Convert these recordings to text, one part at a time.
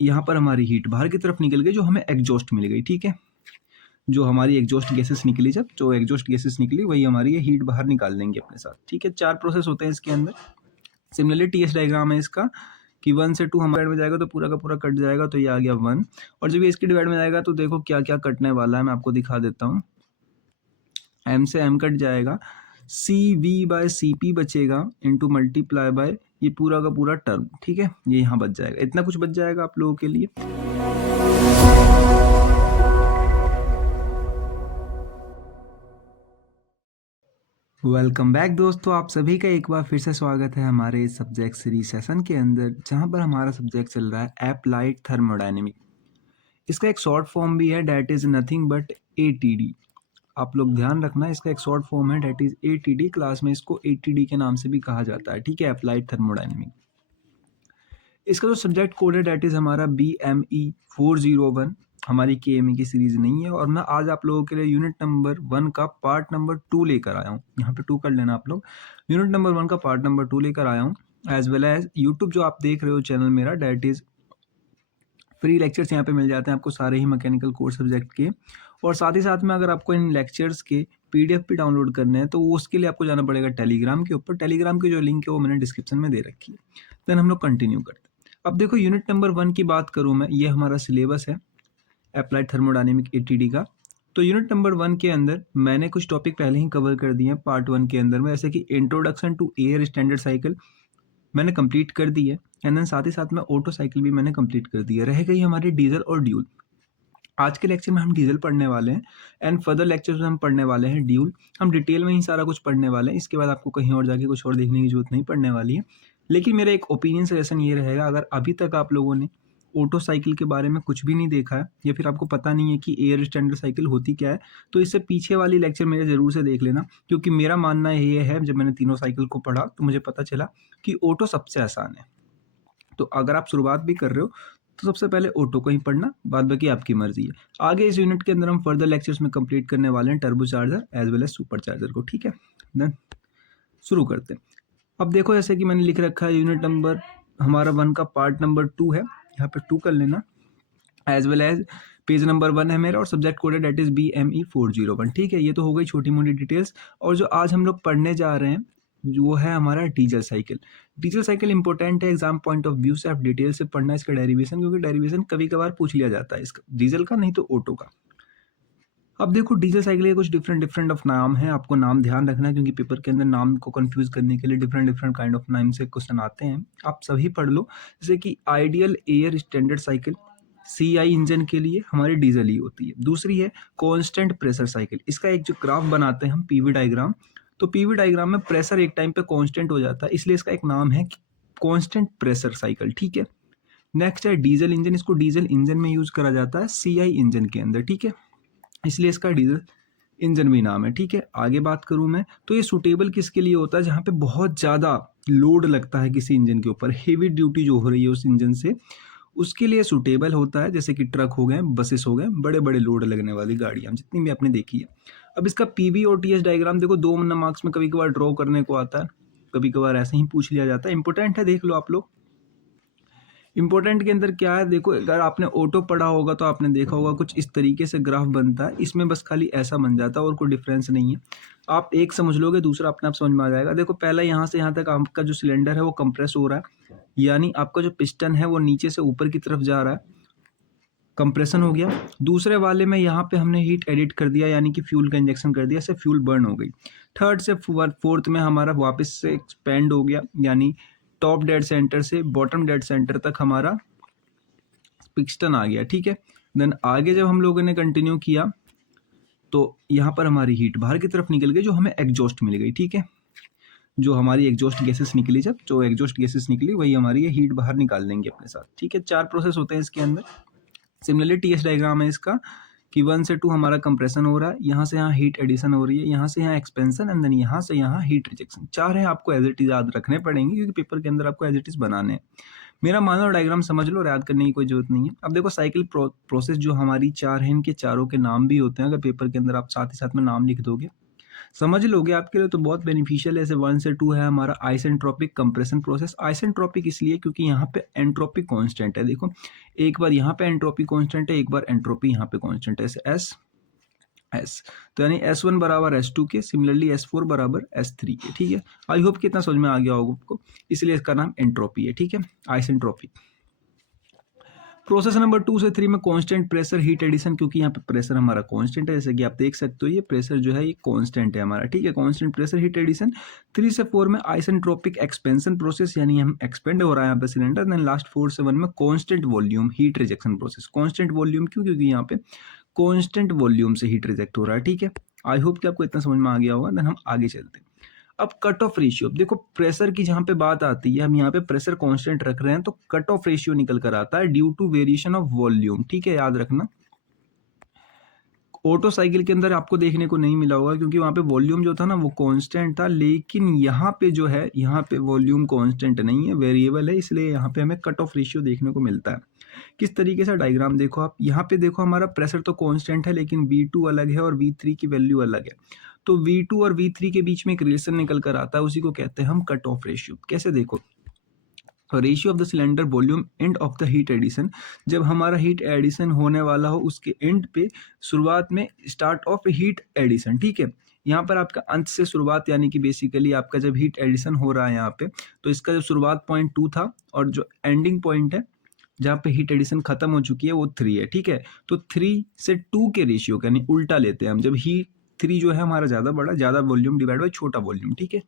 यहाँ पर हमारी हीट बाहर की तरफ निकल गई, जो हमें एग्जॉस्ट मिल गई, ठीक है। जो हमारी एग्जॉस्ट गैसेस निकली, जब जो एग्जॉस्ट गैसेस निकली वही हमारी ये हीट बाहर निकाल लेंगे अपने साथ, ठीक है। 4 प्रोसेस होते हैं इसके अंदर। सिमिलरली टीएस डायग्राम है इसका कि 1 से 2 हमारे में जाएगा तो पूरा का पूरा कट जाएगा, तो ये आ गया 1। और जब ये इसके डिवाइड में जाएगा तो देखो क्या क्या कटने वाला है, मैं आपको दिखा देता हूँ। एम से एम कट जाएगा, सी वी बाय सी पी बचेगा इंटू मल्टीप्लाई बाय ये पूरा का पूरा टर्म, ठीक है। ये यहाँ बच जाएगा, इतना कुछ बच जाएगा आप लोगों के लिए। वेलकम बैक दोस्तों, आप सभी का एक बार फिर से स्वागत है हमारे सब्जेक्ट सीरीज सेशन के अंदर, जहां पर हमारा सब्जेक्ट चल रहा है अप्लाइड थर्मोडायनेमिक। इसका एक शॉर्ट फॉर्म भी है, that is nothing but ATD. आप लोग ध्यान रखना, इसका एक शॉर्ट फॉर्म है डैट इज एटीडी। क्लास में इसको एटीडी के नाम से भी कहा जाता है, ठीक है, अप्लाइड थर्मोडायनेमिक। इसका जो सब्जेक्ट कोड है डैट इज हमारा BME 401। हमारी KME की सीरीज नहीं है, और मैं आज आप लोगों के लिए यूनिट नंबर 1 का पार्ट नंबर 2 लेकर आया हूँ। यहाँ पे 2 कर लेना आप लोग। यूनिट नंबर 1 का पार्ट नंबर 2 लेकर आया हूँ, एज वेल एज यूट्यूब जो आप देख रहे हो चैनल मेरा, डैट इज फ्री लेक्चर्स यहाँ पे मिल जाते हैं आपको सारे ही मैकेनिकल कोर सब्जेक्ट के। और साथ ही साथ में अगर आपको इन लेक्चर्स के PDF भी डाउनलोड करने हैं तो उसके लिए आपको जाना पड़ेगा टेलीग्राम के ऊपर। टेलीग्राम की जो लिंक है वो मैंने डिस्क्रिप्शन में दे रखी है। देन हम लोग कंटिन्यू करते हैं। अब देखो यूनिट नंबर 1 की बात करूँ मैं, ये हमारा सिलेबस है अप्लाइड थर्मोडायनेमिक एटीडी का। तो यूनिट नंबर 1 के अंदर मैंने कुछ टॉपिक पहले ही कवर कर दिए हैं पार्ट 1 के अंदर में, जैसे कि introduction to air standard cycle मैंने कंप्लीट कर दी है, एंड देन साथ ही साथ में ऑटो साइकिल भी मैंने कंप्लीट कर दी है। रह गई हमारी डीजल और ड्यूल। आज के लेक्चर में हम डीजल पढ़ने वाले हैं, एंड फर्दर लेक्चर्स में हम पढ़ने वाले हैं ड्यूल। हम डिटेल में ही सारा कुछ पढ़ने वाले हैं, इसके बाद आपको कहीं और जाके कुछ और देखने की जरूरत नहीं पड़ने वाली है। लेकिन मेरा एक ओपिनियन सजेशन ये रहेगा, अगर अभी तक आप लोगों ने ऑटो साइकिल के बारे में कुछ भी नहीं देखा है, या फिर आपको पता नहीं है कि एयर स्टैंडर्ड साइकिल होती क्या है, तो इससे पीछे वाली लेक्चर मेरे जरूर से देख लेना। क्योंकि मेरा मानना ये है, जब मैंने तीनों साइकिल को पढ़ा तो मुझे पता चला कि ऑटो सबसे आसान है। तो अगर आप शुरुआत भी कर रहे हो तो सबसे पहले ऑटो को ही पढ़ना, बाद बाकी आपकी मर्जी है। आगे इस यूनिट के अंदर हम फर्दर लेक्चर्स में कंप्लीट करने वाले हैं turbo charger as well as super charger को, ठीक है। देन शुरू करते हैं। अब देखो, जैसे कि मैंने लिख रखा है यूनिट नंबर हमारा 1 का पार्ट नंबर 2 है, यहाँ पे 2 कर लेना, as well as page number 1 है मेरा, और सब्जेक्ट कोड है डेट इज BME 401, ठीक है। ये तो हो गई छोटी मोटी डिटेल्स। और जो आज हम लोग पढ़ने जा रहे हैं वो है हमारा diesel cycle. Diesel cycle important है, एग्जाम पॉइंट ऑफ व्यू से आप डिटेल से पढ़ना इसका डेरिवेशन, क्योंकि डेरिवेशन कभी कभार पूछ लिया जाता है इसका, डीजल का नहीं तो ऑटो का। अब देखो, डीजल साइकिल के कुछ डिफरेंट ऑफ नाम है, आपको नाम ध्यान रखना है, क्योंकि पेपर के अंदर नाम को कंफ्यूज करने के लिए डिफरेंट काइंड ऑफ नाम से क्वेश्चन आते हैं। आप सभी पढ़ लो, जैसे कि ideal air standard cycle CI engine के लिए हमारी डीजल ही होती है। दूसरी है कांस्टेंट प्रेशर साइकिल। इसका एक जो ग्राफ बनाते हैं हम PV डायग्राम, तो PV डायग्राम में प्रेशर एक टाइम पे कांस्टेंट हो जाता है, इसलिए इसका एक नाम है कांस्टेंट प्रेशर साइकिल, ठीक है। नेक्स्ट है डीजल इंजन। इसको डीजल इंजन में यूज करा जाता है CI इंजन के अंदर, ठीक है, इसलिए इसका डीजल इंजन भी नाम है, ठीक है। आगे बात करूं मैं तो ये सुटेबल किसके लिए होता है, जहां पे बहुत ज्यादा लोड लगता है किसी इंजन के ऊपर, हेवी ड्यूटी जो हो रही है उस इंजन से, उसके लिए सुटेबल होता है। जैसे कि ट्रक हो गए, बसेस हो गए, बड़े बड़े लोड लगने वाली गाड़ियां जितनी भी आपने देखी है। अब इसका PV और TS डायग्राम देखो, 2 मार्क्स में कभी कभार ड्रॉ करने को आता है, कभी कभार ऐसे ही पूछ लिया जाता है। इंपॉर्टेंट है, देख लो आप लोग। इंपॉर्टेंट के अंदर क्या है, देखो, अगर आपने ऑटो पढ़ा होगा तो आपने देखा होगा कुछ इस तरीके से ग्राफ बनता है, इसमें बस खाली ऐसा बन जाता है और कोई डिफरेंस नहीं है। आप एक समझ लोगे, दूसरा अपने आप समझ में आ जाएगा। देखो, पहला यहाँ से यहाँ तक आपका जो सिलेंडर है वो कंप्रेस हो रहा है, यानी आपका जो पिस्टन है वो नीचे से ऊपर की तरफ जा रहा है, कंप्रेशन हो गया। दूसरे वाले में यहाँ पे हमने हीट एडिट कर दिया, यानी कि फ्यूल का इंजेक्शन कर दिया, इससे फ्यूल बर्न हो गई। थर्ड से फोर्थ में हमारा वापस से एक्सपेंड हो गया, यानी टॉप डेड सेंटर से बॉटम डेड सेंटर तक हमारा पिस्टन आ गया, ठीक है। देन आगे जब हम लोगों ने कंटिन्यू किया तो यहाँ पर हमारी हीट बाहर की तरफ निकल गई, जो हमें एग्जॉस्ट मिल गई, ठीक है। जो हमारी एग्जॉस्ट गैसेस निकली, जब जो एग्जॉस्ट गैसेस निकली वही हमारी ये हीट बाहर निकाल लेंगे अपने साथ, ठीक है। 4 प्रोसेस होते हैं इसके अंदर। सिमिलरली TS डायग्राम है इसका कि 1 से 2 हमारा कंप्रेशन हो रहा है, यहाँ से यहाँ हीट एडिशन हो रही है, यहाँ से यहाँ एक्सपेंशन, एंड देन यहाँ से यहाँ हीट रिजेक्शन। 4 है, आपको एज इट इज याद रखने पड़ेंगे, क्योंकि पेपर के अंदर आपको एज इट इज बनाने हैं। मेरा मानना और डायग्राम समझ लो, याद करने की कोई जरूरत नहीं है। अब देखो, साइकिल प्रोसेस जो हमारी 4 है, इनके चारों के नाम भी होते हैं, अगर पेपर के अंदर आप साथ ही साथ में नाम लिख दोगे समझ लोगे आपके लिए तो बहुत बेनिफिशियल है। जैसे 1 से 2 है हमारा आइसेंट्रोपिक कंप्रेशन प्रोसेस। आइसेंट्रोपिक इसलिए क्योंकि यहाँ पे एंट्रोपी कांस्टेंट है। देखो एक बार यहाँ पे एंट्रोपी कांस्टेंट है, एक बार एंट्रोपी यहाँ पे कांस्टेंट है, ऐसे एस एस, तो यानी S1 बराबर S2 के, सिमिलरली S4 बराबर S3 के। ठीक है, आई होप कितना समझ में आ गया होगा आपको, इसलिए इसका नाम एंट्रोपी है। ठीक है, आइसेंट्रोपी। प्रोसेस नंबर 2 से 3 में कांस्टेंट प्रेशर हीट एडिशन, क्योंकि यहाँ पे प्रेशर हमारा कांस्टेंट है, जैसे कि आप देख सकते हो ये प्रेशर जो है ये कांस्टेंट है हमारा। ठीक है, कांस्टेंट प्रेशर हीट एडिशन। 3 से 4 में आइसेंट्रोपिक एक्सपेंशन प्रोसेस, यानी हम एक्सपेंड हो रहा है यहाँ पे सिलेंडर। देन लास्ट 4 से 1 में constant volume heat rejection process. Constant volume क्यों? क्योंकि यहाँ पे कांस्टेंट वॉल्यूम से हीट रिजेक्ट हो रहा है। ठीक है, आई होप कि आपको इतना समझ में आ गया होगा। देन हम आगे चलते हैं। अब कट ऑफ रेशियो, देखो प्रेशर की जहां पे बात आती है, हम यहाँ पे प्रेशर कांस्टेंट रख रहे हैं तो कट ऑफ रेशियो निकल कर आता है due to variation of volume. ठीक है, याद रखना। ऑटो साइकिल के अंदर आपको देखने को नहीं मिला होगा क्योंकि वहां पे वॉल्यूम जो था ना वो कांस्टेंट था, लेकिन यहाँ पे जो है यहाँ पे वॉल्यूम कांस्टेंट नहीं है, वेरिएबल है, इसलिए यहाँ पे हमें कट ऑफ रेशियो देखने को मिलता है। किस तरीके से? डायग्राम देखो आप, यहाँ पे देखो हमारा प्रेशर तो कांस्टेंट है लेकिन V2 अलग है और V3 की वैल्यू अलग है, तो V2 और V3 के बीच में एक रिलेशन निकल कर आता है, उसी को कहते हैं हम कट ऑफ रेशियो। कैसे? देखो, ratio of the cylinder volume and of the heat addition, जब हमारा हीट एडिशन होने वाला हो उसके एंड पे शुरुआत में स्टार्ट ऑफ हीट एडिशन। ठीक है, यहाँ पर आपका अंत से शुरुआत, यानी कि बेसिकली आपका जब हीट एडिशन हो रहा है यहाँ पे, तो इसका जो शुरुआत पॉइंट 2 था और जो एंडिंग पॉइंट है जहाँ पे हीट एडिशन खत्म हो चुकी है वो 3 है। ठीक है, तो 3 से 2 के रेशियो का, यानी उल्टा लेते हैं हम, जब हीट 3 जो है हमारा ज़्यादा बड़ा, ज़्यादा वॉल्यूम डिवाइड बाई छोटा वॉल्यूम। ठीक है,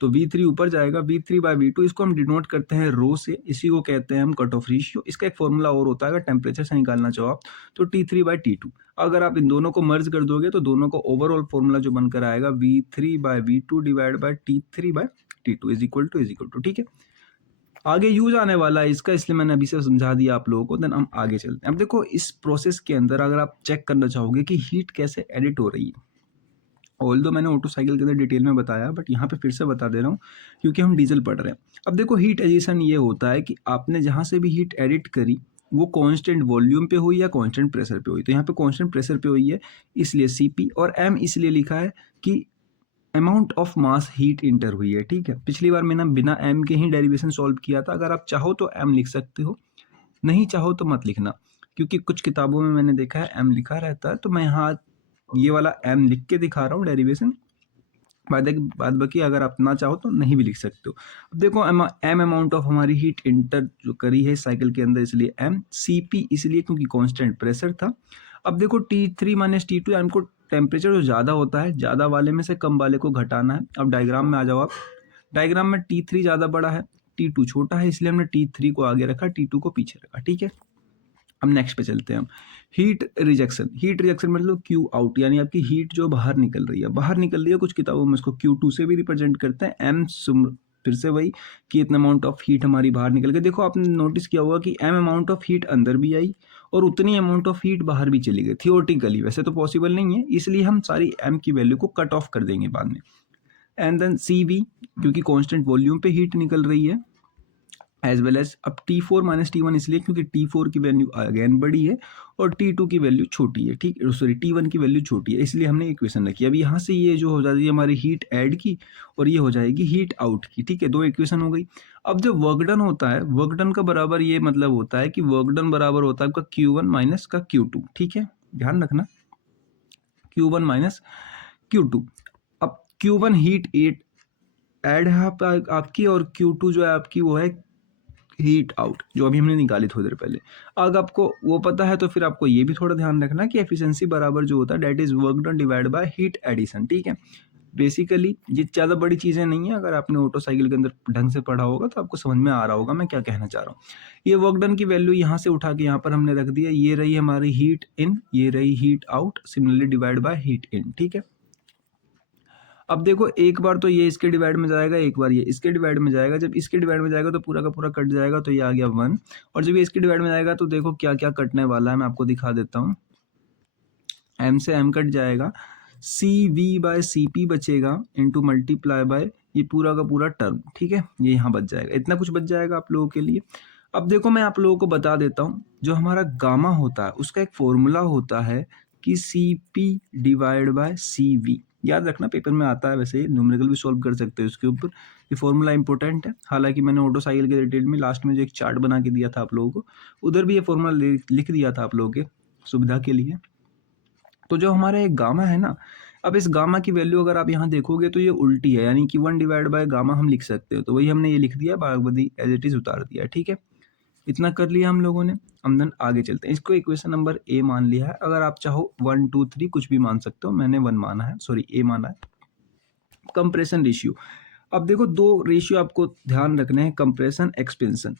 तो V3 ऊपर जाएगा, V3 बाय V2, इसको हम डिनोट करते हैं रो से, इसी को कहते हैं हम कट ऑफ रेशियो। इसका एक फॉर्मूला और होता है अगर टेम्परेचर से निकालना चाहो आप, तो T3 बाय T2। अगर आप इन दोनों को मर्ज कर दोगे तो दोनों का ओवरऑल फॉर्मूला जो बनकर आएगा V3 by V2 divide by T3 by T2 is equal to. ठीक है, आगे यूज आने वाला है इसका, इसलिए मैंने अभी से समझा दिया आप लोगों को। देन हम आगे चलते हैं। अब देखो इस प्रोसेस के अंदर अगर आप चेक करना चाहोगे कि हीट कैसे एडिट हो रही है, ऑल्दो मैंने ऑटो साइकिल के अंदर डिटेल में बताया, बट यहाँ पे फिर से बता दे रहा हूँ क्योंकि हम डीजल पढ़ रहे हैं। अब देखो हीट एडिशन ये होता है कि आपने जहाँ से भी हीट एडिट करी वो कांस्टेंट वॉल्यूम पे हुई या कांस्टेंट प्रेशर पे हुई, तो यहाँ पे कांस्टेंट प्रेशर पे हुई है इसलिए Cp, और m इसलिए लिखा है कि amount of mass heat inter हुई है। ठीक है, पिछली बार मैंने बिना m के ही डेरिवेशन सॉल्व किया था, अगर आप चाहो तो m लिख सकते हो, नहीं चाहो तो मत लिखना, क्योंकि कुछ किताबों में मैंने देखा है m लिखा रहता है, तो मैं यहाँ ये वाला m लिख के दिखा रहा हूँ डेरिवेशन। बाद बाकी अगर आप ना चाहो तो नहीं भी लिख सकते हो। अब देखो m अमाउंट ऑफ हमारी हीट इंटर जो करी है साइकिल के अंदर, इसलिए m, Cp इसलिए क्योंकि कांस्टेंट प्रेशर था। अब देखो T3 माइनस T2, हमको टेम्परेचर जो ज़्यादा होता है ज़्यादा वाले में से कम वाले को घटाना है। अब डायग्राम में आ जाओ आप, डायग्राम में T3 ज़्यादा बड़ा है, T2 छोटा है, इसलिए हमने T3 को आगे रखा, T2 को पीछे रखा। ठीक है, अब नेक्स्ट पे चलते हैं हम। हीट रिजेक्शन, हीट रिजेक्शन मतलब क्यू आउट, यानी आपकी हीट जो बाहर निकल रही है, बाहर निकल रही है, कुछ किताबों में इसको Q2 से भी रिप्रेजेंट करते हैं। एम फिर से वही कि इतना अमाउंट ऑफ हीट हमारी बाहर निकल गई। देखो आपने नोटिस किया होगा कि m अमाउंट ऑफ हीट अंदर भी आई और उतनी अमाउंट ऑफ हीट बाहर भी चली गई। थियोरेटिकली वैसे तो पॉसिबल नहीं है, इसलिए हम सारी m की वैल्यू को कट ऑफ कर देंगे बाद में। एंड देन CV, क्योंकि कॉन्स्टेंट वॉल्यूम पे हीट निकल रही है, एज वेल एज अब T4 माइनस T1 इसलिए क्योंकि T4 की वैल्यू अगेन बड़ी है और T2 की वैल्यू छोटी है। ठीक, सॉरी T1 की वैल्यू छोटी है, इसलिए हमने इक्वेशन रखी। अब यहाँ से ये जो हो जाती है हमारी हीट ऐड की और ये हो जाएगी हीट आउट की। ठीक है, दो इक्वेशन हो गई। अब जो वर्क डन होता है, वर्क डन का बराबर ये मतलब होता है कि वर्क डन बराबर होता है आपका Q1 माइनस का Q2। ठीक है, ध्यान रखना, Q1 माइनस Q2। अब Q1 हीट ऐड है आपकी, और Q2 जो है आपकी वो है हीट आउट, जो अभी हमने निकाली थोड़ी देर पहले। अगर आपको वो पता है तो फिर आपको ये भी थोड़ा ध्यान रखना कि एफिशिएंसी बराबर जो होता है that is work done divide by heat addition. ठीक है, बेसिकली ये ज़्यादा बड़ी चीज़ें नहीं है, अगर आपने ऑटो साइकिल के अंदर ढंग से पढ़ा होगा तो आपको समझ में आ रहा होगा मैं क्या कहना चाह रहा हूँ। ये वर्क डन की वैल्यू यहाँ से उठा के यहाँ पर हमने रख दिया, ये रही हमारी हीट इन, ये रही heat out, similarly divide by heat in. ठीक है, अब देखो एक बार तो ये इसके डिवाइड में जाएगा, एक बार ये इसके डिवाइड में जाएगा। जब इसके डिवाइड में जाएगा तो पूरा का पूरा कट जाएगा, तो ये आ गया 1, और जब ये इसके डिवाइड में जाएगा तो देखो क्या क्या कटने वाला है, मैं आपको दिखा देता हूँ। m से m कट जाएगा, CV बाय CP बचेगा इंटू मल्टीप्लाई बाय ये पूरा का पूरा टर्म। ठीक है, ये यहाँ बच जाएगा, इतना कुछ बच जाएगा आप लोगों के लिए। अब देखो मैं आप लोगों को बता देता हूँ, जो हमारा गामा होता है उसका एक फॉर्मूला होता है कि CP डिवाइड बाय CV। याद रखना पेपर में आता है, वैसे न्यूमेरिकल भी सॉल्व कर सकते हो इसके ऊपर। ये फॉर्मूला इंपॉर्टेंट है, हालांकि मैंने ऑटो साइकिल के रिलेटेड में लास्ट में जो एक चार्ट बना के दिया था आप लोगों को, उधर भी ये फॉर्मूला लिख दिया था आप लोगों के सुविधा के लिए। तो जो हमारा एक गामा है ना, अब इस गामा की वैल्यू अगर आप यहाँ देखोगे तो ये उल्टी है, यानी कि 1 डिवाइड बाय गामा हम लिख सकते हो, तो वही हमने ये लिख दिया, बाकी एज इट इज उतार दिया। ठीक है, इतना कर लिया हम लोगों ने। हम देन आगे चलते हैं। इसको इक्वेशन नंबर ए मान लिया है, अगर आप चाहो 1 2 3 कुछ भी मान सकते हो, मैंने 1 माना है, सॉरी ए माना है। कंप्रेशन रेशियो, अब देखो दो रेशियो आपको ध्यान रखने हैं, कंप्रेशन एक्सपेंशन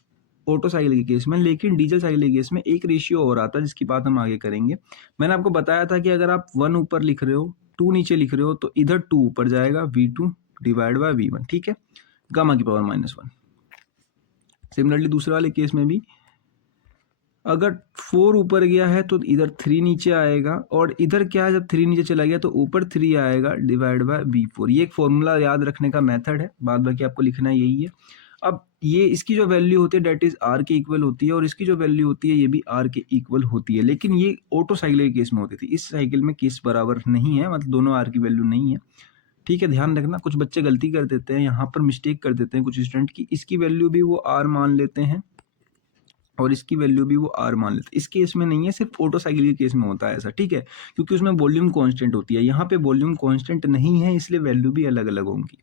ऑटो साइकिल के केस में, लेकिन डीजल साइकिल के केस में एक रेशियो और आता है जिसकी बात हम आगे करेंगे। मैंने आपको बताया था कि अगर आप 1 ऊपर लिख रहे हो, 2 नीचे लिख रहे हो, तो इधर 2 ऊपर जाएगा, V2 डिवाइड बाय V1। ठीक है, गामा की पावर -1। सिमिलरली दूसरे वाले केस में भी अगर 4 ऊपर गया है तो इधर 3 नीचे आएगा, और इधर क्या है, जब 3 नीचे चला गया तो ऊपर 3 आएगा डिवाइड बाय V4। ये एक फॉर्मूला याद रखने का मेथड है, बाद बाकी आपको लिखना यही है। अब ये इसकी जो वैल्यू होती है डेट इज R के इक्वल होती है, और इसकी जो वैल्यू होती है ये भी R के इक्वल होती है, लेकिन ये ऑटो साइकिल के केस में होती थी, इस साइकिल में केस बराबर नहीं है, मतलब दोनों R की वैल्यू नहीं है। ठीक है, ध्यान रखना, कुछ बच्चे गलती कर देते हैं यहाँ पर, मिस्टेक कर देते हैं कुछ स्टूडेंट की, इसकी वैल्यू भी वो R मान लेते हैं और इसकी वैल्यू भी वो R मान लेते हैं। इस केस में नहीं है, सिर्फ ऑटो साइकिल के केस में होता है ऐसा। ठीक है, क्योंकि उसमें वॉल्यूम कांस्टेंट होती है, यहाँ पे वॉल्यूम कांस्टेंट नहीं है, इसलिए वैल्यू भी अलग अलग होंगी।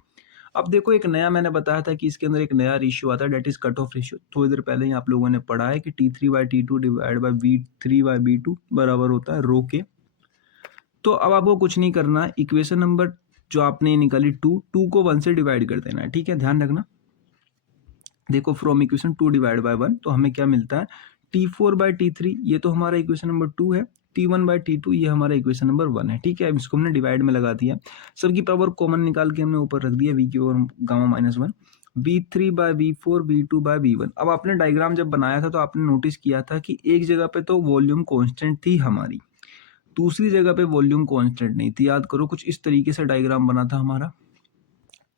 अब देखो एक नया मैंने बताया था कि इसके अंदर एक नया रेशियो आता है, that is cut off ratio. थोड़ी देर पहले ही आप लोगों ने पढ़ा है कि T3/T2 डिवाइड बाय V3/V2 बराबर होता है रो के। तो अब आपको कुछ नहीं करना है, इक्वेशन नंबर जो आपने निकाली 2 को 1 से डिवाइड कर देना है। ठीक है, ध्यान रखना, देखो फ्रॉम इक्वेशन 2 डिवाइड बाय 1, तो हमें क्या मिलता है, T4/T3, ये तो हमारा इक्वेशन नंबर 2 है, T1/T2 ये हमारा इक्वेशन नंबर 1 है। ठीक है, अब इसको हमने डिवाइड में लगा दिया, सबकी पावर कॉमन निकाल के हमने ऊपर रख दिया, V की पावर गामा -1, V3/V4 V2/V1। अब आपने डायग्राम जब बनाया था तो आपने नोटिस किया था कि एक जगह पे तो वॉल्यूम कांस्टेंट थी हमारी, दूसरी जगह पे वॉल्यूम कांस्टेंट नहीं थी। याद करो, कुछ इस तरीके से डायग्राम बना था हमारा,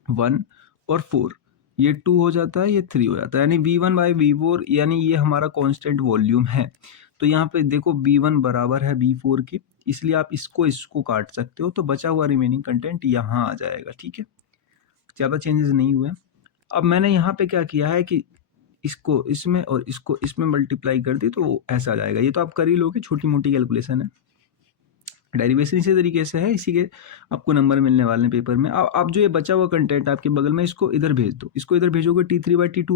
1 और 4, ये 2 हो जाता है, ये 3 हो जाता है, यानी V1/V4, यानी ये हमारा कांस्टेंट वॉल्यूम है। तो यहाँ पे देखो V1 बराबर है V4 के, इसलिए आप इसको काट सकते हो, तो बचा हुआ रिमेनिंग कंटेंट यहाँ आ जाएगा। ठीक है, ज़्यादा चेंजेस नहीं हुए। अब मैंने यहाँ पे क्या किया है कि इसको इसमें और इसको इसमें मल्टीप्लाई कर दी, तो ऐसा आ जाएगा। ये तो आप कर ही लोगे, छोटी मोटी कैलकुलेशन है, डेरिवेशन इसी तरीके से है, इसी के आपको नंबर मिलने वाले हैं पेपर में। अब जो ये बचा हुआ कंटेंट आपके बगल में, इसको इधर भेज दो, इसको इधर भेजोगे T3/T2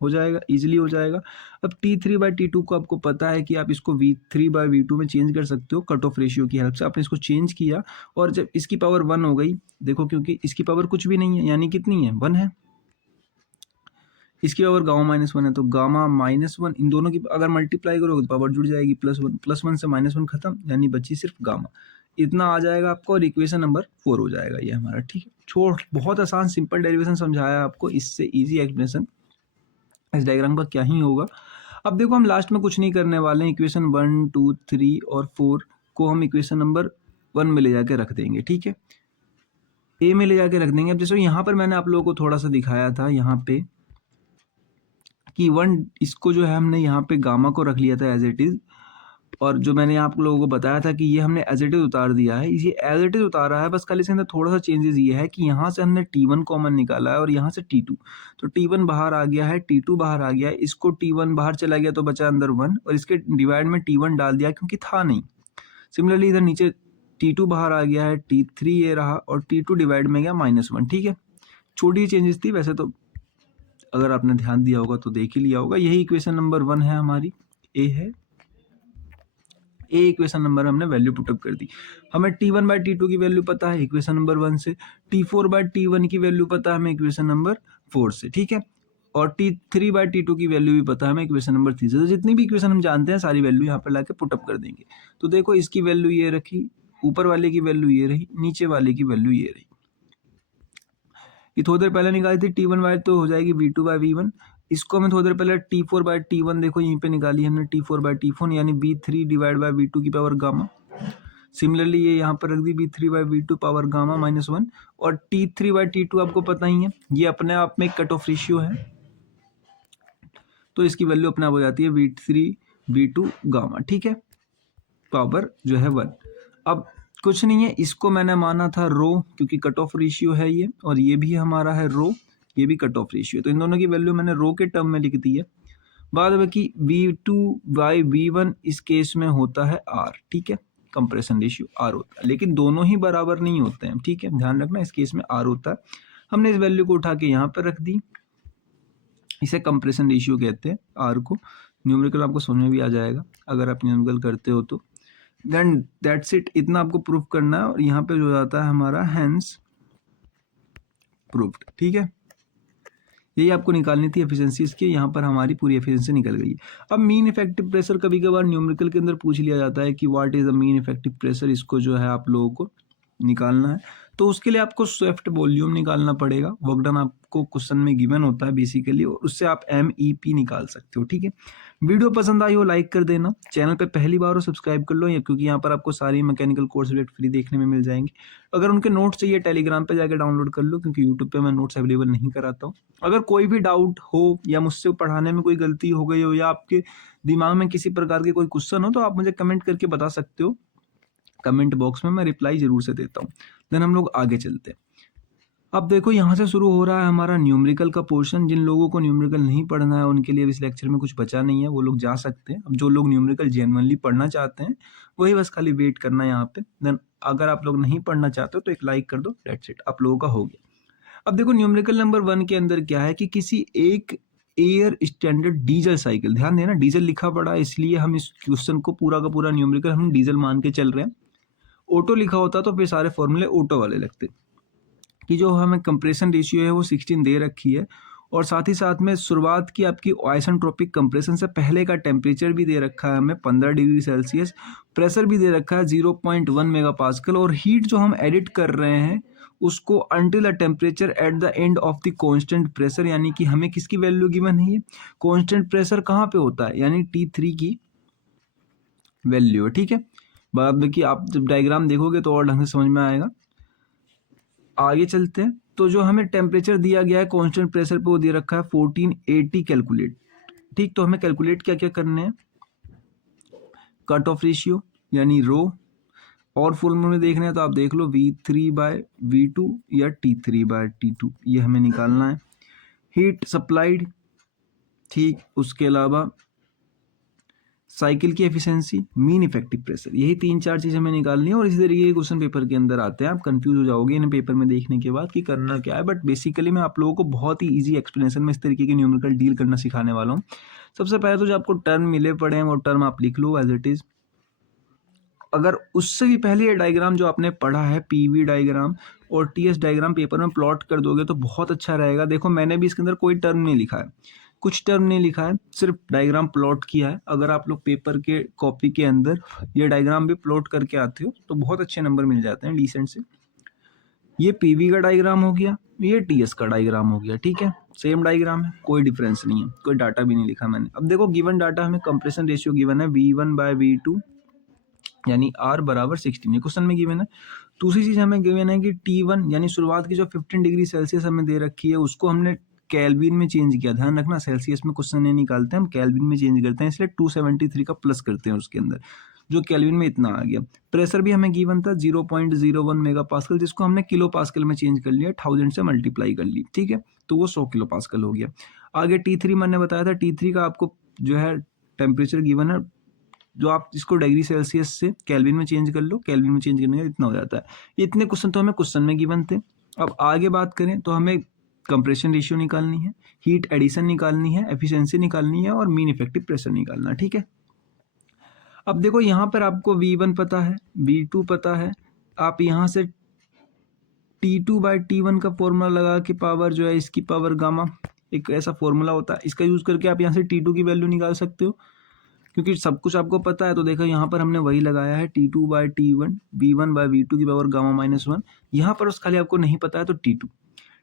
हो जाएगा, इजीली हो जाएगा। अब T3/T2 को आपको पता है कि आप इसको V3/V2 में चेंज कर सकते हो कट ऑफ रेशियो की हेल्प से। आपने इसको चेंज किया, और जब इसकी पावर 1 हो गई, देखो क्योंकि इसकी पावर कुछ भी नहीं है, यानी कितनी है, 1 है, इसकी पावर गामा -1 है, तो गामा -1 इन दोनों की अगर मल्टीप्लाई करोगे तो पावर जुड़ जाएगी, +1, +1 से -1 खत्म, यानी बची सिर्फ गामा। इतना आ जाएगा आपको, और इक्वेशन नंबर 4 हो जाएगा ये हमारा। ठीक है, छोड़, बहुत आसान सिंपल डेरिवेशन समझाया आपको, इससे इजी एक्सप्लेनेशन इस डायग्राम का क्या ही होगा। अब देखो हम लास्ट में कुछ नहीं करने वाले हैं, इक्वेशन 1 2 3 और 4 को हम इक्वेशन नंबर 1 में ले जाके रख देंगे। ठीक है, ए में ले जाके रख देंगे। अब जैसे यहाँ पर मैंने आप लोगों को थोड़ा सा दिखाया था यहाँ पे कि 1, इसको जो है हमने यहाँ पे गामा को रख लिया था एज इट इज, और जो मैंने आप लोगों को बताया था कि ये हमने एज इट इज उतार दिया है, ये एज इट इज उतारा है, बस खाली इसके अंदर थोड़ा सा चेंजेस ये है कि यहाँ से हमने T1 कॉमन निकाला है और यहाँ से T2, तो T1 बाहर आ गया है, T2 बाहर आ गया है, इसको T1 बाहर चला गया तो बचा अंदर 1, और इसके डिवाइड में T1 डाल दिया क्योंकि था नहीं। सिमिलरली इधर नीचे T2 बाहर आ गया है, T3 ये रहा, और T2 डिवाइड में गया -1। ठीक है, छोटी चेंजेस थी, वैसे तो अगर आपने ध्यान दिया होगा तो देख ही लिया होगा। यही इक्वेशन नंबर 1 है हमारी, ए है, ए इक्वेशन नंबर हमने वैल्यू पुटअप कर दी। हमें T1/T2 की वैल्यू पता है इक्वेशन नंबर 1 से, T4/T1 की वैल्यू पता है हमें इक्वेशन नंबर 4 से। ठीक है, और T3/T2 की वैल्यू भी पता है हमें इक्वेशन नंबर 3 से। तो जितनी भी इक्वेशन हम जानते हैं सारी वैल्यू यहाँ पर लाके पुटअप कर देंगे। तो देखो इसकी वैल्यू ये रखी, ऊपर वाले की वैल्यू ये रही, नीचे वाले की वैल्यू ये रही। ये थोड़ी देर पहले निकाली थी T1/, तो हो जाएगी V2/V1। इसको हमें थोड़ी देर पहले T4/T1, देखो यहीं पे निकाली हमने T4/T4, यानी V3 डिवाइड बाय V2 की पावर गामा। सिमिलरली ये यहाँ पर रख दी V3/V2 पावर गामा -1, और T3/T2 आपको पता ही है, ये अपने आप में कट ऑफ रेशियो है, तो इसकी वैल्यू अपने आप हो जाती है V3/V2 गामा। ठीक है, पावर जो है 1। अब कुछ नहीं है, इसको मैंने माना था रो क्योंकि कट ऑफ रेशियो है ये, और ये भी हमारा है रो, ये भी कट ऑफ रेशियो, तो इन दोनों की वैल्यू मैंने रो के टर्म में लिख दी है। बाद में कि V2/V1 इस केस में होता है R, ठीक है, कंप्रेशन रेशियो R होता है, लेकिन दोनों ही बराबर नहीं होते हैं, ठीक है, ध्यान रखना, इस केस में R होता है। हमने इस वैल्यू को उठा के यहाँ पर रख दी, इसे कंप्रेशन रेशियो कहते हैं R को। न्यूमेरिकल आपको समझ में भी आ जाएगा अगर आप न्यूमेरिकल करते हो तो। देन दैट्स इट, इतना आपको प्रूफ करना है, और यहाँ पे जो जाता है हमारा हैंस प्रूफ्ड, ठीक है। यही आपको निकालनी थी एफिशिएंसी इसकी, यहाँ पर हमारी पूरी एफिशिएंसी निकल गई है। अब मीन इफेक्टिव प्रेशर कभी कभार न्यूमेरिकल के अंदर पूछ लिया जाता है कि what is the mean effective pressure, इसको जो है आप लोगों को निकालना है, तो उसके लिए आपको स्वेफ्ट वॉल्यूम निकालना पड़ेगा। वर्क डन आपको क्वेश्चन में गिवन होता है बेसिकली, और उससे आप MEP निकाल सकते हो, ठीक है। वीडियो पसंद आई हो लाइक कर देना, चैनल पे पहली बार हो सब्सक्राइब कर लो, क्योंकि यहाँ पर आपको सारी मैकेनिकल कोर्स सब्जेक्ट फ्री देखने में मिल जाएंगे। अगर उनके नोट्स चाहिए टेलीग्राम पे जाकर डाउनलोड कर लो, क्योंकि यूट्यूब पे मैं नोट्स अवेलेबल नहीं कराता हूँ। अगर कोई भी डाउट हो या मुझसे पढ़ाने में कोई गलती हो गई हो या आपके दिमाग में किसी प्रकार के कोई क्वेश्चन हो, तो आप मुझे कमेंट करके बता सकते हो, कमेंट बॉक्स में मैं रिप्लाई जरूर से देता हूँ। देन हम लोग आगे चलते हैं। अब देखो यहाँ से शुरू हो रहा है हमारा न्यूमेरिकल का पोर्शन। जिन लोगों को न्यूमेरिकल नहीं पढ़ना है उनके लिए इस लेक्चर में कुछ बचा नहीं है, वो लोग जा सकते हैं। अब जो लोग न्यूमेरिकल जेन्युइनली पढ़ना चाहते हैं वही बस खाली वेट करना है यहाँ पे। देन अगर आप लोग नहीं पढ़ना चाहते हो तो एक लाइक कर दो, डेट्स इट, आप लोगों का हो गया। अब देखो न्यूमेरिकल नंबर 1 के अंदर क्या है कि किसी एक एयर स्टैंडर्ड डीजल साइकिल, ध्यान देना डीजल लिखा पड़ा है, इसलिए हम इस क्वेश्चन को पूरा का पूरा न्यूमेरिकल हम डीजल मान के चल रहे हैं। ऑटो लिखा होता तो फिर सारे फॉर्मूले ऑटो वाले लगते। कि जो हमें कंप्रेशन रेशियो है वो 16 दे रखी है, और साथ ही साथ में शुरुआत की आपकी आइसेंट्रोपिक कंप्रेशन से पहले का टेम्परेचर भी दे रखा है हमें 15 डिग्री सेल्सियस, प्रेशर भी दे रखा है 0.1 मेगापास्कल, और हीट जो हम एडिट कर रहे हैं उसको until a temperature at the end of the constant pressure, यानी कि हमें किसकी वैल्यू गिवन है, कांस्टेंट प्रेशर कहाँ पे होता है, यानी T3 की वैल्यू है, ठीक है। बाद में कि आप जब डायग्राम देखोगे तो और ढंग से समझ में आएगा। आगे चलते हैं, तो जो हमें टेम्परेचर दिया गया है कांस्टेंट प्रेशर पे वो दे रखा है 1480 कैलकुलेट, ठीक। तो हमें कैलकुलेट क्या क्या करने हैं, कट ऑफ रेशियो यानी रो, और फॉर्मूले में देखने हैं तो आप देख लो V3/V2 या T3/T2, ये हमें निकालना है। हीट सप्लाइड, ठीक, उसके अलावा साइकिल की एफिशिएंसी, मीन इफेक्टिव प्रेशर, यही 3-4 चीज़ हमें निकालनी है। और इसी तरीके के क्वेश्चन पेपर के अंदर आते हैं, आप कंफ्यूज हो जाओगे इन्हें पेपर में देखने के बाद कि करना क्या है, बट बेसिकली मैं आप लोगों को बहुत ही इजी एक्सप्लेनेशन में इस तरीके के न्यूमेरिकल डील करना सिखाने वाला हूँ। सबसे पहले तो जो आपको टर्म मिले पड़े हैं वो टर्म आप लिख लो एज इट इज। अगर उससे भी पहले ये डायग्राम जो आपने पढ़ा है PV डायग्राम और TS डायग्राम पेपर में प्लॉट कर दोगे तो बहुत अच्छा रहेगा। देखो मैंने भी इसके अंदर कोई टर्म नहीं लिखा है, कुछ टर्म नहीं लिखा है, सिर्फ डायग्राम प्लॉट किया है। अगर आप लोग पेपर के कॉपी के अंदर ये डायग्राम भी प्लॉट करके आते हो तो बहुत अच्छे नंबर मिल जाते हैं डिसेंट से। ये PV का डायग्राम हो गया, ये TS का डायग्राम हो गया, ठीक है, सेम डायग्राम है, कोई डिफरेंस नहीं है, कोई डाटा भी नहीं लिखा मैंने। अब देखो गिवन डाटा हमें कंप्रेशन रेशियो गिवन है V1/V2 यानी R बराबर 16, ये क्वेश्चन में गिवन है। दूसरी चीज हमें गिवन है कि T1 यानी शुरुआत की जो 15 डिग्री सेल्सियस हमें दे रखी है उसको हमने केल्विन में चेंज किया। ध्यान रखना सेल्सियस में क्वेश्चन नहीं निकालते, हम केल्विन में चेंज करते हैं, इसलिए 273 का प्लस करते हैं उसके अंदर, जो केल्विन में इतना आ गया। प्रेशर भी हमें गिवन था 0.01 मेगापास्कल, जिसको हमने किलो पास्कल में चेंज कर लिया, 1000 से मल्टीप्लाई कर ली, ठीक है, तो वो 100 किलो पास्कल हो गया। आगे T3 मैंने बताया था, T3 का आपको जो है टेम्परेचर गिवन है, जो आप इसको डिग्री सेल्सियस से केल्विन में चेंज कर लो, केल्विन में चेंज करने का इतना हो जाता है। इतने क्वेश्चन तो हमें क्वेश्चन में गिवन थे। अब आगे बात करें तो हमें कंप्रेशन रेशियो निकालनी है, हीट एडिशन निकालनी है, एफिशिएंसी निकालनी है, और मीन इफेक्टिव प्रेशर निकालना, ठीक है। अब देखो यहाँ पर आपको V1 पता है, V2 पता है, आप यहाँ से T2/T1 का फॉर्मूला लगा के पावर जो है इसकी पावर गामा, एक ऐसा फॉर्मूला होता है, इसका यूज करके आप यहाँ से T2 की वैल्यू निकाल सकते हो, क्योंकि सब कुछ आपको पता है। तो देखो यहाँ पर हमने वही लगाया है T2/T1 V1/V2 की पावर गामा-1। यहाँ पर उस खाली आपको नहीं पता है तो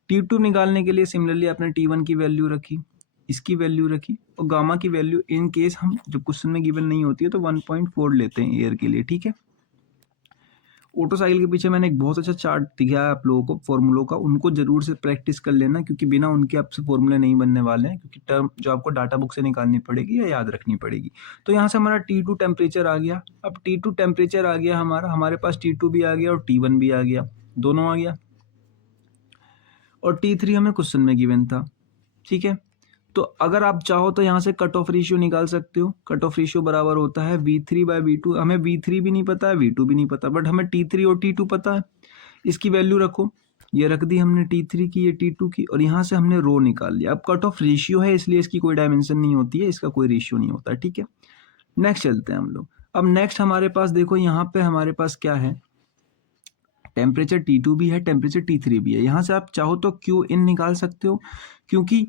T2 निकालने के लिए सिमिलरली आपने T1 की वैल्यू रखी, इसकी वैल्यू रखी, और गामा की वैल्यू इन केस हम जब क्वेश्चन में गिवन नहीं होती है तो 1.4 लेते हैं एयर के लिए, ठीक है। ऑटो साइकिल के पीछे मैंने एक बहुत अच्छा चार्ट दिखाया है आप लोगों को फॉर्मूलों का, उनको जरूर से प्रैक्टिस कर लेना, क्योंकि बिना उनके आपसे फॉर्मूले नहीं बनने वाले हैं, क्योंकि टर्म जो आपको डाटा बुक से निकालनी पड़ेगी या याद रखनी पड़ेगी। तो यहाँ से हमारा T2 टेम्परेचर आ गया। अब T2 टेम्परेचर आ गया हमारे पास T2 भी आ गया और T1 भी आ गया, दोनों आ गया। और T3 हमें क्वेश्चन में गिवन था, ठीक है। तो अगर आप चाहो तो यहाँ से कट ऑफ रेशियो निकाल सकते हो। कट ऑफ रेशियो बराबर होता है V3/V2। हमें V3 भी नहीं पता है, V2 भी नहीं पता, बट हमें T3 और T2 पता है। इसकी वैल्यू रखो, ये रख दी हमने T3 की, ये T2 की, और यहाँ से हमने रो निकाल लिया। अब कट ऑफ रेशियो है इसलिए इसकी कोई डायमेंशन नहीं होती है, इसका कोई रेशियो नहीं होता है, ठीक है। नेक्स्ट चलते हैं हम लोग। अब नेक्स्ट हमारे पास देखो, यहाँ पे हमारे पास क्या है, टेम्परेचर T2 भी है, टेम्परेचर T3 भी है। यहाँ से आप चाहो तो क्यू इन निकाल सकते हो, क्योंकि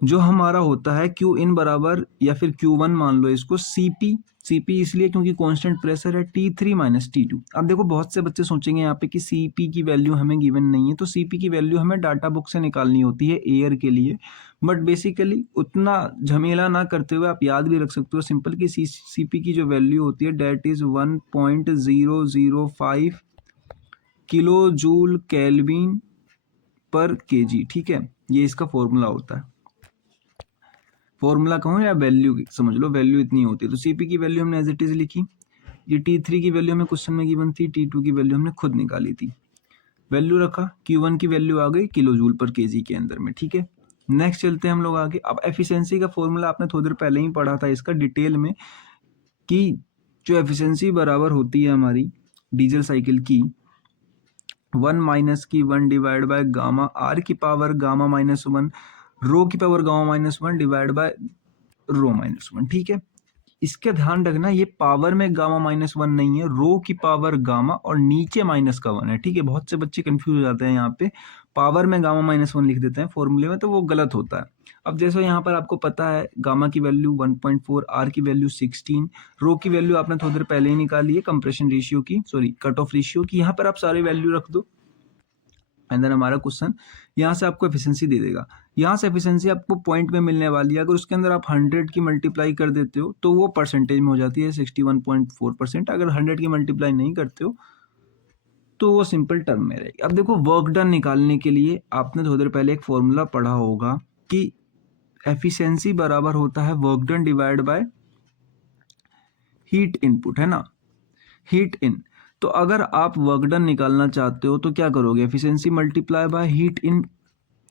जो हमारा होता है क्यू इन बराबर, या फिर Q1 मान लो इसको, CP इसलिए क्योंकि कांस्टेंट प्रेशर है, T3 - T2। अब देखो बहुत से बच्चे सोचेंगे यहाँ पे कि CP की वैल्यू हमें गिवन नहीं है, तो CP की वैल्यू हमें डाटा बुक से निकालनी होती है एयर के लिए। बट बेसिकली उतना झमेला ना करते हुए आप याद भी रख सकते हो सिंपल कि CP की जो वैल्यू होती है that is 1.005 kilo joule kelvin पर केजी, ठीक है। ये इसका फॉर्मूला होता है। फॉर्मूला कहूँ या वैल्यू समझ लो, वैल्यू इतनी होती है। तो CP की वैल्यू हमने एज इट इज लिखी। ये T3 की वैल्यू हमें क्वेश्चन में गिवन थी, T2 की वैल्यू हमने खुद निकाली थी। वैल्यू रखा, Q1 की वैल्यू आ गई किलो जूल पर केजी के अंदर में, ठीक है। नेक्स्ट चलते हैं हम लोग आगे। अब एफिशिएंसी का फॉर्मूला आपने थोड़ी देर पहले ही पढ़ा था इसका डिटेल में, कि जो एफिशिएंसी बराबर होती है हमारी डीजल साइकिल की 1 - डिवाइड बाय गामा R की पावर गामा -1 रो की पावर गामा -1 डिवाइड बाय रो -1, ठीक है। इसका ध्यान रखना, ये पावर में गामा -1 नहीं है, रो की पावर गामा और नीचे माइनस का 1 है, ठीक है। बहुत से बच्चे कंफ्यूज हो जाते हैं यहाँ पे, पावर में गामा -1 लिख देते हैं फॉर्मूले में, तो वो गलत होता है। अब जैसे यहाँ पर आपको पता है गामा की वैल्यू 1.4, आर की वैल्यू 16, रो की वैल्यू आपने थोड़ी देर पहले ही निकाली है कंप्रेशन रेशियो की, सॉरी कट ऑफ रेशियो की। यहाँ पर आप सारे वैल्यू रख दो, एंड देन हमारा क्वेश्चन यहाँ से आपको एफिशिएंसी दे देगा। यहाँ से एफिशिएंसी आपको पॉइंट में मिलने वाली है, अगर उसके अंदर आप 100 की मल्टीप्लाई कर देते हो तो वो परसेंटेज में हो जाती है 61.4%। अगर 100 की मल्टीप्लाई नहीं करते हो तो वो सिंपल टर्म में रहेगी। अब देखो वर्क डन निकालने के लिए आपने थोड़ी देर पहले एक फॉर्मूला पढ़ा होगा कि एफिशिएंसी बराबर होता है work done divide by heat input, है ना, हीट इन। तो अगर आप वर्क डन निकालना चाहते हो तो क्या करोगे, efficiency multiply by heat in,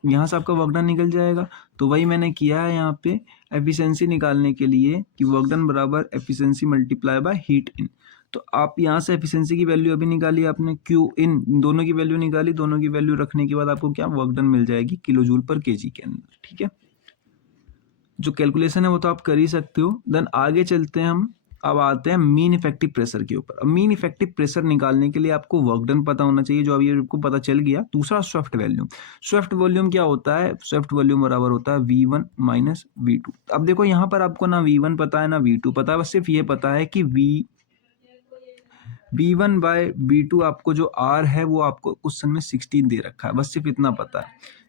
यहाँ से आपका वर्क डन निकल जाएगा। तो वही मैंने किया है यहाँ पे एफिशिएंसी निकालने के लिए, कि वर्क डन बराबर efficiency multiply by heat in. तो आप यहाँ से एफिशिएंसी की वैल्यू अभी निकाली आपने, क्यू इन, दोनों की वैल्यू निकाली, दोनों की वैल्यू रखने के बाद आपको क्या वर्क डन मिल जाएगी किलो जूल पर केजी के अंदर, ठीक है। जो कैलकुलेशन है वो तो आप कर ही सकते हो। देन आगे चलते हैं हम, अब आते हैं मीन इफेक्टिव प्रेशर के ऊपर। अब मीन इफेक्टिव प्रेशर निकालने के लिए आपको वर्क डन पता होना चाहिए, जो अभी आपको पता चल गया। दूसरा स्वेफ्ट वॉल्यूम। स्वेफ्ट वॉल्यूम क्या होता है, स्वेफ्ट वॉल्यूम बराबर होता है V1 - V2। अब देखो यहाँ पर आपको ना V1 पता है ना V2 पता है, बस सिर्फ ये पता है कि V1/V2 आपको जो R है वो आपको क्वेश्चन में 16 दे रखा है, बस सिर्फ इतना पता है,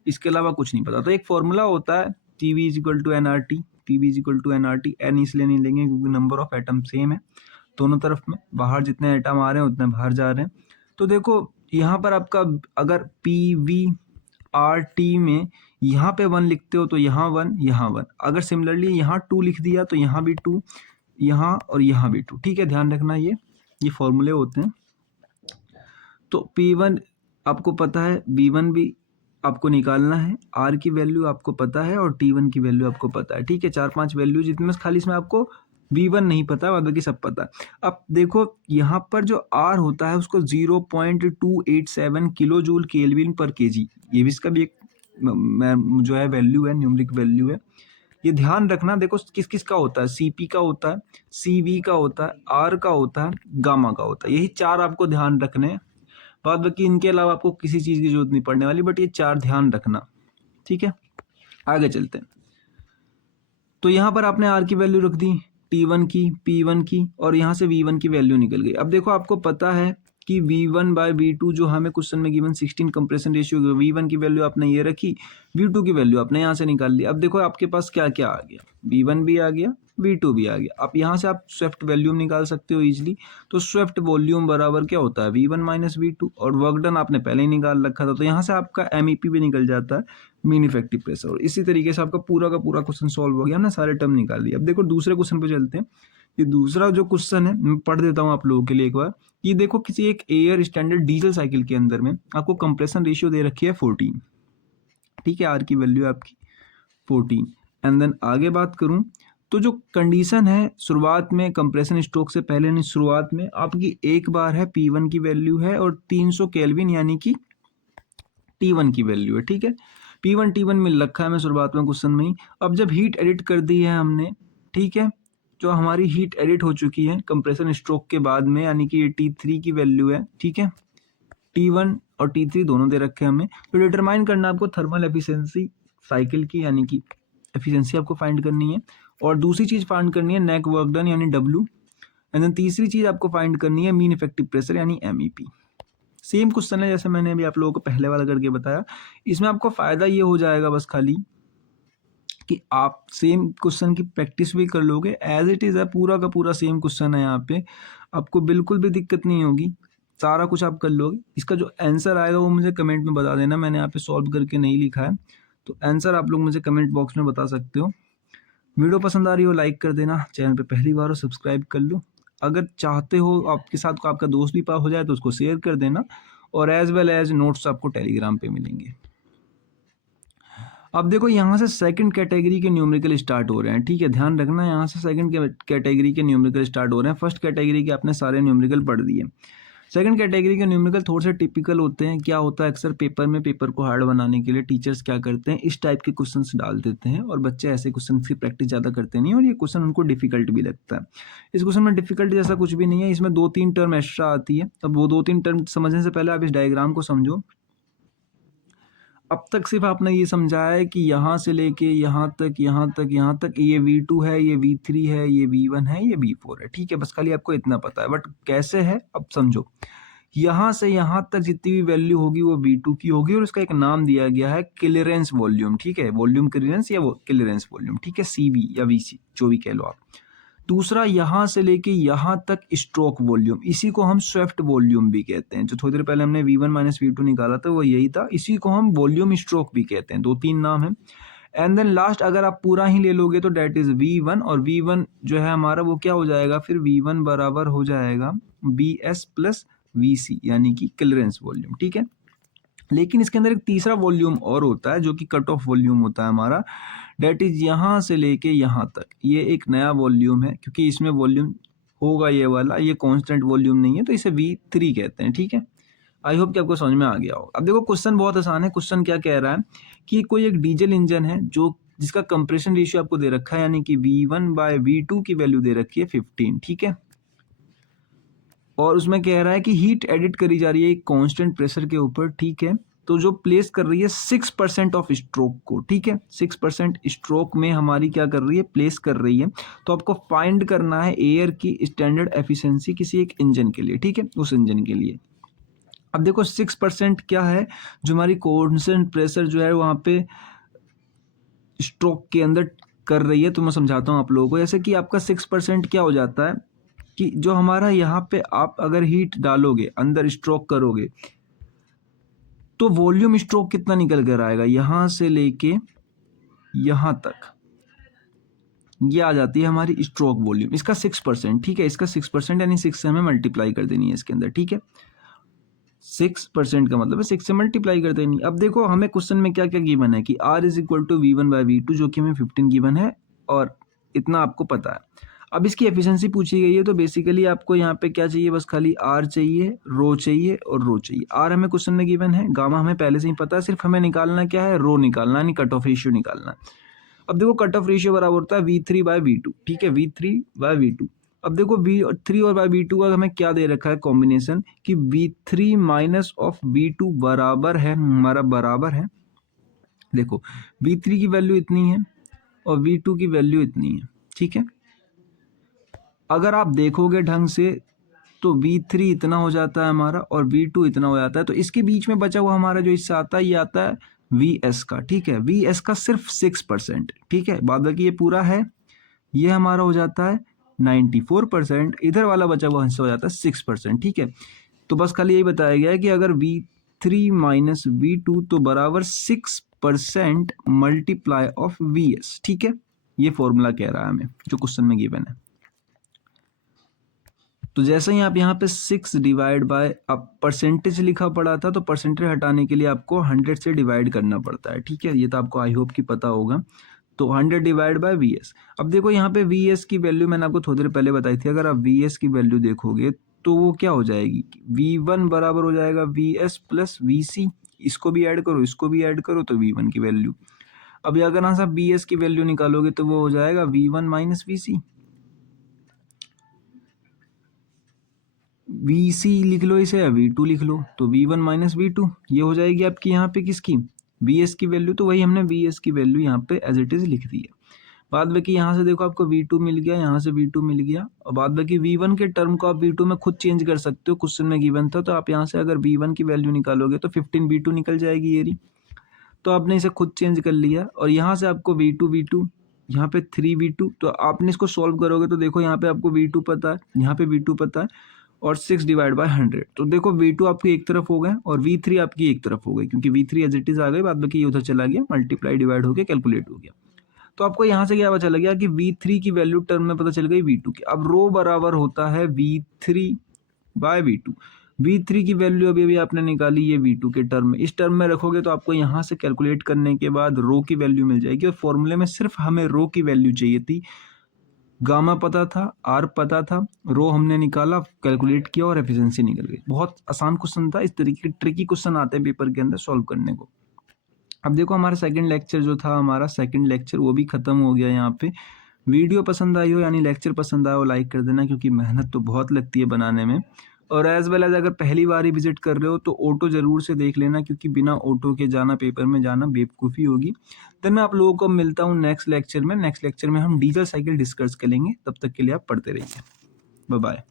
इसके अलावा कुछ नहीं पता। तो एक फॉर्मूला होता है TB = nRT, TB = nRT। n इसलिए नहीं लेंगे क्योंकि नंबर ऑफ एटम सेम है दोनों तरफ में, बाहर जितने एटम आ रहे हैं उतने बाहर जा रहे हैं। तो देखो यहाँ पर आपका अगर PVRT में यहाँ पे 1 लिखते हो तो यहाँ 1, यहाँ 1, अगर सिमिलरली यहाँ 2 लिख दिया तो यहाँ भी 2, यहाँ और यहाँ भी 2, ठीक है। ध्यान रखना ये फॉर्मूले होते हैं। तो P1 आपको पता है, V1 भी आपको निकालना है, R की वैल्यू आपको पता है और T1 की वैल्यू आपको पता है, ठीक है। 4-5 वैल्यू जितने खाली इसमें आपको V1 नहीं पता, बाद बाकी सब पता है। अब देखो यहाँ पर जो R होता है उसको 0.287 किलो जूल केल्विन पर केजी, ये भी इसका भी एक जो है वैल्यू है, न्यूमेरिक वैल्यू है। ये ध्यान रखना, देखो किस किस का होता है, CP का होता है, CV का होता है, R का होता है, गामा का होता है। यही 4 आपको ध्यान रखने हैं, बाद बाकी इनके अलावा आपको किसी चीज़ की जरूरत नहीं पड़ने वाली, बट ये 4 ध्यान रखना, ठीक है। आगे चलते हैं। तो यहाँ पर आपने R की वैल्यू रख दी, T1 की, P1 की, और यहाँ से V1 की वैल्यू निकल गई। अब देखो आपको पता है कि V1/V2 जो हमें क्वेश्चन में गिवन 16 कंप्रेशन रेशियो, V1 की वैल्यू आपने ये रखी, V2 की वैल्यू आपने यहाँ से निकाल ली। अब देखो आपके पास क्या क्या आ गया, V1 भी आ गया, V2 भी आ गया। अब यहाँ से आप स्वेप्ट वॉल्यूम निकाल सकते हो इजीली। तो स्वेप्ट वॉल्यूम बराबर क्या होता है, V1 माइनस V2, और वर्क डन आपने पहले ही निकाल रखा था, तो यहाँ से आपका MEP भी निकल जाता है, मीन इफेक्टिव प्रेशर। और इसी तरीके से आपका पूरा का पूरा क्वेश्चन सॉल्व हो गया, हमने सारे टर्म निकाल लिए। अब देखो दूसरे क्वेश्चन पे चलते हैं। ये दूसरा जो क्वेश्चन है मैं पढ़ देता हूँ आप लोगों के लिए एक बार। ये देखो किसी एक एयर स्टैंडर्ड डीजल साइकिल के अंदर में आपको कंप्रेशन रेशियो दे रखी है 14, ठीक है, आर की वैल्यू आपकी 14। एंड देन आगे बात करूं तो जो कंडीशन है शुरुआत में कंप्रेशन स्ट्रोक से पहले, नहीं शुरुआत में आपकी एक बार है P1 की वैल्यू है और 300 केल्विन यानी कि T1 की वैल्यू है, ठीक है। P1 T1 मिल रखा है हमें शुरुआत में क्वेश्चन में ही। अब जब हीट एडिट कर दी है हमने, ठीक है, जो हमारी हीट एडिट हो चुकी है कंप्रेशन स्ट्रोक के बाद में, यानी कि ये T3 की वैल्यू है, ठीक है, T1 और T3 दोनों दे रखे हैं हमें। तो डिटरमाइन करना आपको थर्मल एफिशिएंसी साइकिल की, यानी कि एफिशिएंसी आपको फाइंड करनी है। और दूसरी चीज फाइंड करनी है नेक वर्क डन यानी W। एंड देन तीसरी चीज आपको फाइंड करनी है मीन इफेक्टिव प्रेशर यानी MEP। सेम क्वेश्चन है जैसे मैंने अभी आप लोगों को पहले वाला करके बताया। इसमें आपको फायदा ये हो जाएगा बस खाली कि आप सेम क्वेश्चन की प्रैक्टिस भी कर लोगे, एज इट इज है, पूरा का पूरा सेम क्वेश्चन है यहाँ पे, आपको बिल्कुल भी दिक्कत नहीं होगी, सारा कुछ आप कर लोगे। इसका जो आंसर आएगा वो मुझे कमेंट में बता देना, मैंने यहाँ पे सॉल्व करके नहीं लिखा है, तो आंसर आप लोग मुझे कमेंट बॉक्स में बता सकते हो। वीडियो पसंद आ रही हो लाइक कर देना, चैनल पे पहली बार हो सब्सक्राइब कर लो, अगर चाहते हो आपके साथ को आपका दोस्त भी पास हो जाए तो उसको शेयर कर देना, और एज वेल एज नोट्स आपको टेलीग्राम पे मिलेंगे। अब देखो यहाँ से सेकंड कैटेगरी के न्यूमेरिकल स्टार्ट हो रहे हैं, ठीक है, ध्यान रखना, यहाँ से सेकंड कैटेगरी के न्यूमेरिकल स्टार्ट हो रहे हैं। फर्स्ट कैटेगरी के आपने सारे न्यूमेरिकल पढ़ दिए। सेकंड कैटेगरी के न्यूमेरिकल थोड़े से टिपिकल होते हैं। क्या होता है अक्सर पेपर में, पेपर को हार्ड बनाने के लिए टीचर्स क्या करते हैं, इस टाइप के क्वेश्चंस डाल देते हैं, और बच्चे ऐसे क्वेश्चन की प्रैक्टिस ज़्यादा करते नहीं, और ये क्वेश्चन उनको डिफिकल्ट भी लगता है। इस क्वेश्चन में डिफिकल्ट जैसा कुछ भी नहीं है, इसमें 2-3 टर्म एक्स्ट्रा आती है। अब वो 2-3 टर्म समझने से पहले आप इस डायग्राम को समझो। अब तक सिर्फ आपने ये समझा है कि यहाँ से लेके यहाँ तक, यहाँ तक, यहाँ तक ये V2 है, ये V3 है, ये V1 है, ये V4 है, ठीक है, बस खाली आपको इतना पता है। बट कैसे है अब समझो। यहाँ से यहाँ तक जितनी भी वैल्यू होगी वो V2 की होगी, और उसका एक नाम दिया गया है क्लियरेंस वॉल्यूम, ठीक है, वॉल्यूम क्लियरेंस या वो क्लियरेंस वॉल्यूम, ठीक है, CV या VC जो भी कह लो आप। दूसरा यहाँ से लेके यहाँ तक स्ट्रोक वॉल्यूम, इसी को हम स्वेप्ट वॉल्यूम भी कहते हैं। जो थोड़ी देर पहले हमने V1 माइनस V2 निकाला था वो यही था, इसी को हम वॉल्यूम स्ट्रोक भी कहते हैं। 2-3 नाम है। एंड देन लास्ट अगर आप पूरा ही ले लोगे तो डेट इज V1, और V1 जो है हमारा वो क्या हो जाएगा, फिर V1 बराबर हो जाएगा BS प्लस VC यानी कि क्लियरेंस वॉल्यूम, ठीक है। लेकिन इसके अंदर एक तीसरा वॉल्यूम और होता है जो कि कट ऑफ वॉल्यूम होता है हमारा, डेट इज यहाँ से लेके यहाँ तक, ये एक नया वॉल्यूम है, क्योंकि इसमें वॉल्यूम होगा ये वाला, ये कांस्टेंट वॉल्यूम नहीं है, तो इसे V3 कहते हैं, ठीक है। आई होप कि आपको समझ में आ गया हो। अब देखो क्वेश्चन बहुत आसान है। क्वेश्चन क्या कह रहा है कि कोई एक डीजल इंजन है जो जिसका कंप्रेशन रेशियो आपको दे रखा है, यानी कि V1/V2 की वैल्यू दे रखी है 15, ठीक है, और उसमें कह रहा है कि हीट एडिट करी जा रही है एक कांस्टेंट प्रेशर के ऊपर, ठीक है, तो जो प्लेस कर रही है 6% ऑफ स्ट्रोक को, ठीक है, 6% स्ट्रोक में हमारी क्या कर रही है, प्लेस कर रही है। तो आपको फाइंड करना है एयर की स्टैंडर्ड एफिशिएंसी किसी एक इंजन के लिए, ठीक है, उस इंजन के लिए। अब देखो 6% क्या है, जो हमारी कांस्टेंट प्रेशर जो है वहाँ पे स्ट्रोक के अंदर कर रही है। तो मैं समझाता हूँ आप लोगों को, जैसे कि आपका 6% क्या हो जाता है कि जो हमारा यहाँ पे आप अगर हीट डालोगे अंदर स्ट्रोक करोगे तो वॉल्यूम स्ट्रोक कितना निकल कर आएगा, यहाँ से लेके यहाँ तक, ये आ जाती है हमारी स्ट्रोक वॉल्यूम, इसका 6%, ठीक है, इसका 6% यानी 6 से हमें मल्टीप्लाई कर देनी है इसके अंदर, ठीक है। 6% का मतलब है 6 से मल्टीप्लाई कर देनी। अब देखो हमें क्वेश्चन में क्या क्या गिवन है कि R is equal to V1/V2, जो कि हमें 15 गिवन है, और इतना आपको पता है। अब इसकी एफिशिएंसी पूछी गई है, तो बेसिकली आपको यहाँ पे क्या चाहिए, बस खाली R चाहिए, रो चाहिए और रो चाहिए। R हमें क्वेश्चन में गिवन है, गामा हमें पहले से ही पता है, सिर्फ हमें निकालना क्या है, रो निकालना, यानी कट ऑफ रेशियो निकालना है। अब देखो कट ऑफ रेशियो बराबर होता है V3/V2, ठीक है, V3/V2। अब देखो V3 और V2 का हमें क्या दे रखा है कॉम्बिनेशन, कि V3 माइनस ऑफ V2 बराबर है, हमारा बराबर है, देखो V3 की वैल्यू इतनी है और V2 की वैल्यू इतनी है, ठीक है। अगर आप देखोगे ढंग से तो V3 इतना हो जाता है हमारा और V2 इतना हो जाता है, तो इसके बीच में बचा हुआ हमारा जो हिस्सा आता है ये आता है VS का, ठीक है, VS का सिर्फ 6%, ठीक है, बाद बाकी ये पूरा है ये हमारा हो जाता है 94%, इधर वाला बचा हुआ हिस्सा हो जाता है 6%। ठीक है, तो बस खाली यही बताया गया है कि अगर V3 माइनस V2 तो बराबर 6% मल्टीप्लाई ऑफ VS। ठीक है, ये फॉर्मूला कह रहा है हमें जो क्वेश्चन में गिवन है। तो जैसे ही आप यहाँ पे 6 डिवाइड बाय, अब परसेंटेज लिखा पड़ा था तो परसेंटेज हटाने के लिए आपको 100 से डिवाइड करना पड़ता है। ठीक है, ये तो आपको आई होप कि पता होगा। तो 100 डिवाइड बाय VS। अब देखो यहाँ पे VS की वैल्यू मैंने आपको थोड़ी देर पहले बताई थी। अगर आप VS की वैल्यू देखोगे तो वो क्या हो जाएगी, V1 बराबर हो जाएगा VS प्लस VC। इसको भी ऐड करो, इसको भी ऐड करो, तो V1 की वैल्यू। अब अगर यहाँ से आप VS की वैल्यू निकालोगे तो वो हो जाएगा V1 माइनस VC। VC लिख लो इसे या V2 लिख लो, तो V1 माइनस V2 ये हो जाएगी आपकी यहाँ पे किसकी, VS की वैल्यू। तो वही हमने VS की वैल्यू यहाँ पे एज इट इज लिख दी है। बाद बाकी यहाँ से देखो आपको V2 मिल गया, यहाँ से V2 मिल गया, और बाद बाकी V1 के टर्म को आप V2 में खुद चेंज कर सकते हो। क्वेश्चन में गिवन था, तो आप यहाँ से अगर V1 की वैल्यू निकालोगे तो 15 V2 निकल जाएगी ये रही। तो आपने इसे खुद चेंज कर लिया, और यहाँ से आपको V2 यहाँ पे 3V2। तो आपने इसको सॉल्व करोगे तो देखो यहाँ पे आपको V2 पता है, यहाँ पे V2 पता है, और 6 डिवाइड बाय 100। तो देखो V2 आपकी एक तरफ हो गए और V3 आपकी एक तरफ हो गई, क्योंकि V3 एज इट इज आ गई, बाद बाकी ये उधर चला गया, मल्टीप्लाई डिवाइड हो गया, कैलकुलेट हो गया। तो आपको यहाँ से क्या पता चला गया कि V3 की वैल्यू टर्म में पता चल गई V2 की। अब रो बराबर होता है V3 बाय V2। V3 की वैल्यू अभी अभी आपने निकाली, ये V2 के टर्म में, इस टर्म में रखोगे तो आपको यहाँ से कैलकुलेट करने के बाद रो की वैल्यू मिल जाएगी। और फॉर्मूले में सिर्फ हमें रो की वैल्यू चाहिए थी, गामा पता था, आर पता था, रो हमने निकाला, कैलकुलेट किया और एफिशिएंसी निकल गई। बहुत आसान क्वेश्चन था। इस तरीके के ट्रिकी क्वेश्चन आते हैं पेपर के अंदर सॉल्व करने को। अब देखो हमारा सेकंड लेक्चर जो था, हमारा सेकंड लेक्चर वो भी खत्म हो गया यहाँ पे। वीडियो पसंद आई हो यानी लेक्चर पसंद आया हो, लाइक कर देना, क्योंकि मेहनत तो बहुत लगती है बनाने में। और एज वेल एज अगर पहली बार ही विजिट कर रहे हो तो ऑटो जरूर से देख लेना, क्योंकि बिना ऑटो के जाना, पेपर में जाना बेवकूफ़ी होगी। देन मैं आप लोगों को मिलता हूँ नेक्स्ट लेक्चर में। नेक्स्ट लेक्चर में हम डीजल साइकिल डिस्कस करेंगे। तब तक के लिए आप पढ़ते रहिए। Bye bye.